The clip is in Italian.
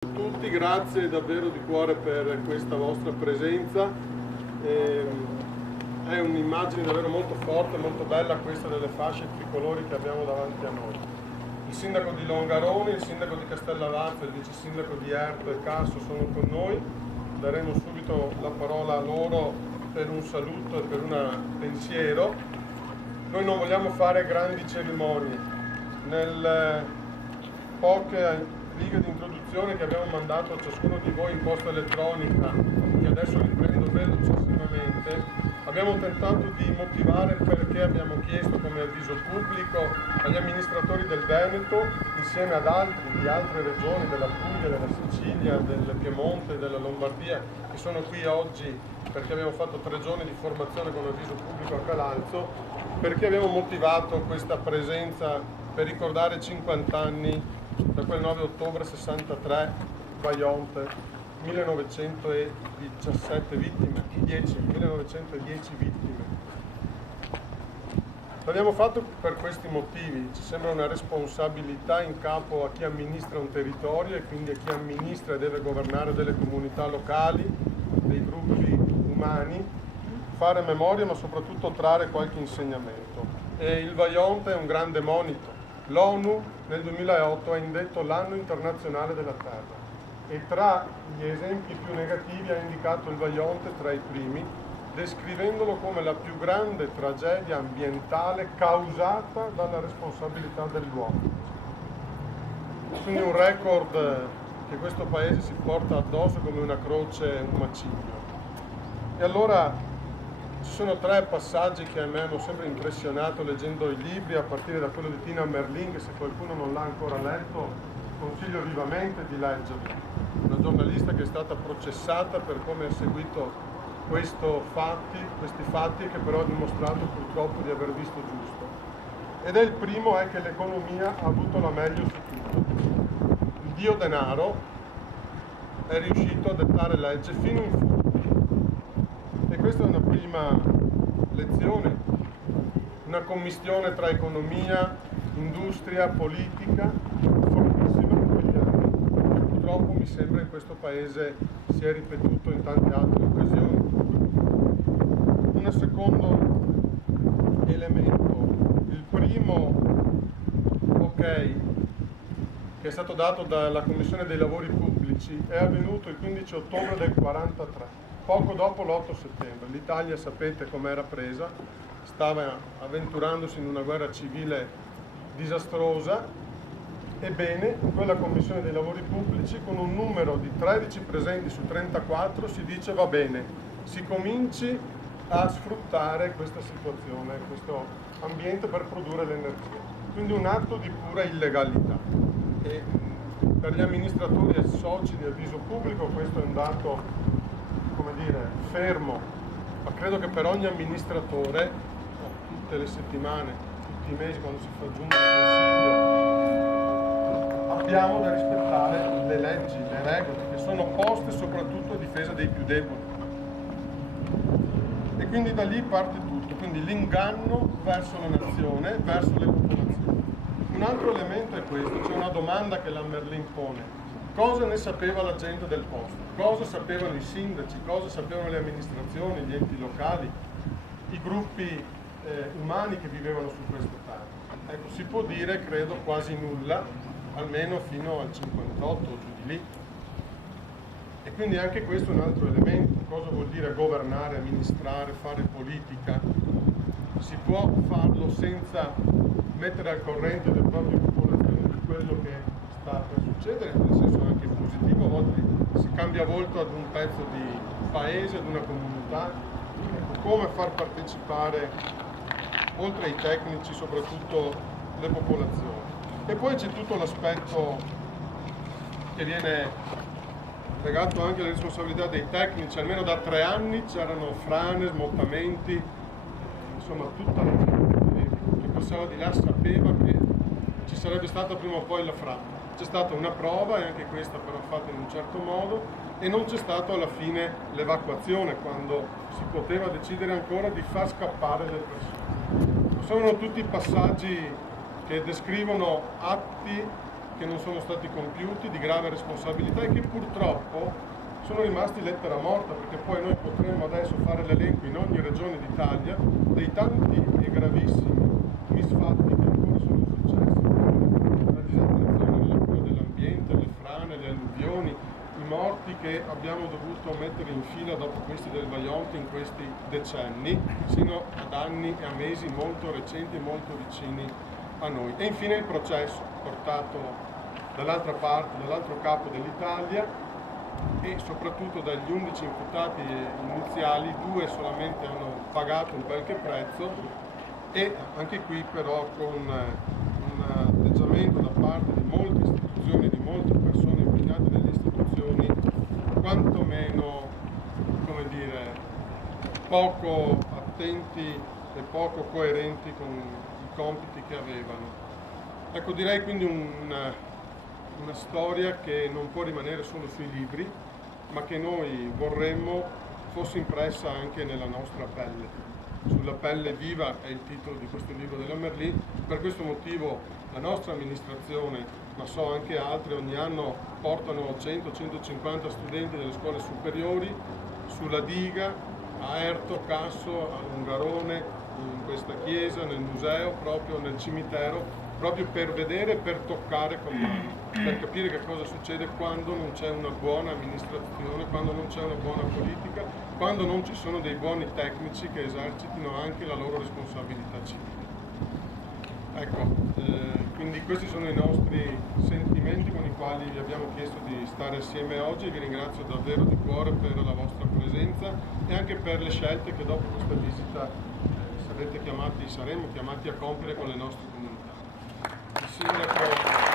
Tutti, grazie davvero di cuore per questa vostra presenza. È un'immagine davvero molto forte, molto bella questa delle fasce tricolori che abbiamo davanti a noi. Il sindaco di Longarone, il sindaco di Castellavazzo, il vice sindaco di Erto e Casso sono con noi. Daremo subito la parola a loro per un saluto e per un pensiero. Noi non vogliamo fare grandi cerimonie. Nelle poche righe di introduzione che abbiamo mandato a ciascuno di voi in posta elettronica, che adesso riprendo velocissimamente, abbiamo tentato di motivare perché abbiamo chiesto come avviso pubblico agli amministratori del Veneto, insieme ad altri di altre regioni, della Puglia, della Sicilia, del Piemonte, della Lombardia, che sono qui oggi perché abbiamo fatto 3 giorni di formazione con avviso pubblico a Calalzo, perché abbiamo motivato questa presenza per ricordare 50 anni da quel 9 ottobre 63, Vajont, 1917 vittime, 1910 vittime. L'abbiamo fatto per questi motivi, ci sembra una responsabilità in capo a chi amministra un territorio e quindi a chi amministra e deve governare delle comunità locali, dei gruppi umani, fare memoria ma soprattutto trarre qualche insegnamento. E il Vajont è un grande monito. L'ONU nel 2008 ha indetto l'anno internazionale della terra e tra gli esempi più negativi ha indicato il Vajont tra i primi, descrivendolo come la più grande tragedia ambientale causata dalla responsabilità dell'uomo. Quindi un record che questo paese si porta addosso come una croce, un macigno. E allora ci sono 3 passaggi che a me hanno sempre impressionato leggendo i libri, a partire da quello di Tina Merling, che se qualcuno non l'ha ancora letto consiglio vivamente di leggerlo. Una giornalista che è stata processata per come ha seguito questi fatti e che però ha dimostrato purtroppo di aver visto giusto. Ed è il primo è che l'economia ha avuto la meglio su tutto. Il dio denaro è riuscito a dettare legge fino in fondo. E questa è una prima lezione, una commistione tra economia, industria, politica, fortissima in quegli anni, che purtroppo mi sembra in questo paese si è ripetuto in tante altre occasioni. Un secondo elemento, il primo ok che è stato dato dalla Commissione dei Lavori Pubblici è avvenuto il 15 ottobre del 1943. Poco dopo l'8 settembre, l'Italia sapete com'era presa, stava avventurandosi in una guerra civile disastrosa. Ebbene, in quella Commissione dei Lavori Pubblici, con un numero di 13 presenti su 34, si dice va bene, si cominci a sfruttare questa situazione, questo ambiente per produrre l'energia. Quindi un atto di pura illegalità. E per gli amministratori e soci di avviso pubblico questo è un dato, come dire, fermo, ma credo che per ogni amministratore, tutte le settimane, tutti i mesi quando si fa giunta al Consiglio, abbiamo da rispettare le leggi, le regole, che sono poste soprattutto a difesa dei più deboli. E quindi da lì parte tutto, quindi l'inganno verso la nazione, verso le popolazioni. Un altro elemento è questo, c'è una domanda che la Merlin pone. Cosa ne sapeva la gente del posto? Cosa sapevano i sindaci? Cosa sapevano le amministrazioni, gli enti locali, i gruppi umani che vivevano su queste terre? Ecco, si può dire, credo, quasi nulla, almeno fino al 58 o giù di lì. E quindi anche questo è un altro elemento. Cosa vuol dire governare, amministrare, fare politica? Si può farlo senza mettere al corrente delle proprie popolazioni di quello che sta per succedere, nel senso anche positivo, a volte si cambia volto ad un pezzo di paese, ad una comunità, ecco, come far partecipare oltre ai tecnici soprattutto le popolazioni. E poi c'è tutto l'aspetto che viene legato anche alle responsabilità dei tecnici, almeno da 3 anni c'erano frane, smottamenti, insomma tutta la gente che passava di là sapeva che ci sarebbe stata prima o poi la frana. C'è stata una prova, e anche questa però fatta in un certo modo, e non c'è stata alla fine l'evacuazione, quando si poteva decidere ancora di far scappare le persone. Sono tutti passaggi che descrivono atti che non sono stati compiuti, di grave responsabilità e che purtroppo sono rimasti lettera morta, perché poi noi potremmo adesso fare l'elenco in ogni regione d'Italia dei tanti e gravissimi misfatti che ancora sono successi: la disattenzione nella cura dell'ambiente, le frane, le alluvioni, i morti che abbiamo dovuto mettere in fila dopo questi del Vajont in questi decenni, sino ad anni e a mesi molto recenti e molto vicini a noi. E infine il processo portato dall'altra parte, dall'altro capo dell'Italia, e soprattutto dagli 11 imputati iniziali 2 solamente hanno pagato un qualche prezzo, e anche qui però con un atteggiamento da parte di molte istituzioni, di molte persone impegnate nelle istituzioni, quantomeno, come dire, poco attenti e poco coerenti con i compiti che avevano. Ecco, direi quindi una storia che non può rimanere solo sui libri, ma che noi vorremmo fosse impressa anche nella nostra pelle. Sulla pelle viva è il titolo di questo libro della Merlì. Per questo motivo la nostra amministrazione, ma so anche altre, ogni anno portano 100-150 studenti delle scuole superiori sulla diga, a Erto, Casso, a Ungarone, in questa chiesa, nel museo, proprio nel cimitero, proprio per vedere e per toccare con mano, per capire che cosa succede quando non c'è una buona amministrazione, quando non c'è una buona politica, quando non ci sono dei buoni tecnici che esercitino anche la loro responsabilità civile. Ecco, quindi questi sono i nostri sentimenti con i quali vi abbiamo chiesto di stare assieme oggi, e vi ringrazio davvero di cuore per la vostra presenza e anche per le scelte che dopo questa visita saremo chiamati a compiere con le nostre comunità. Il sindaco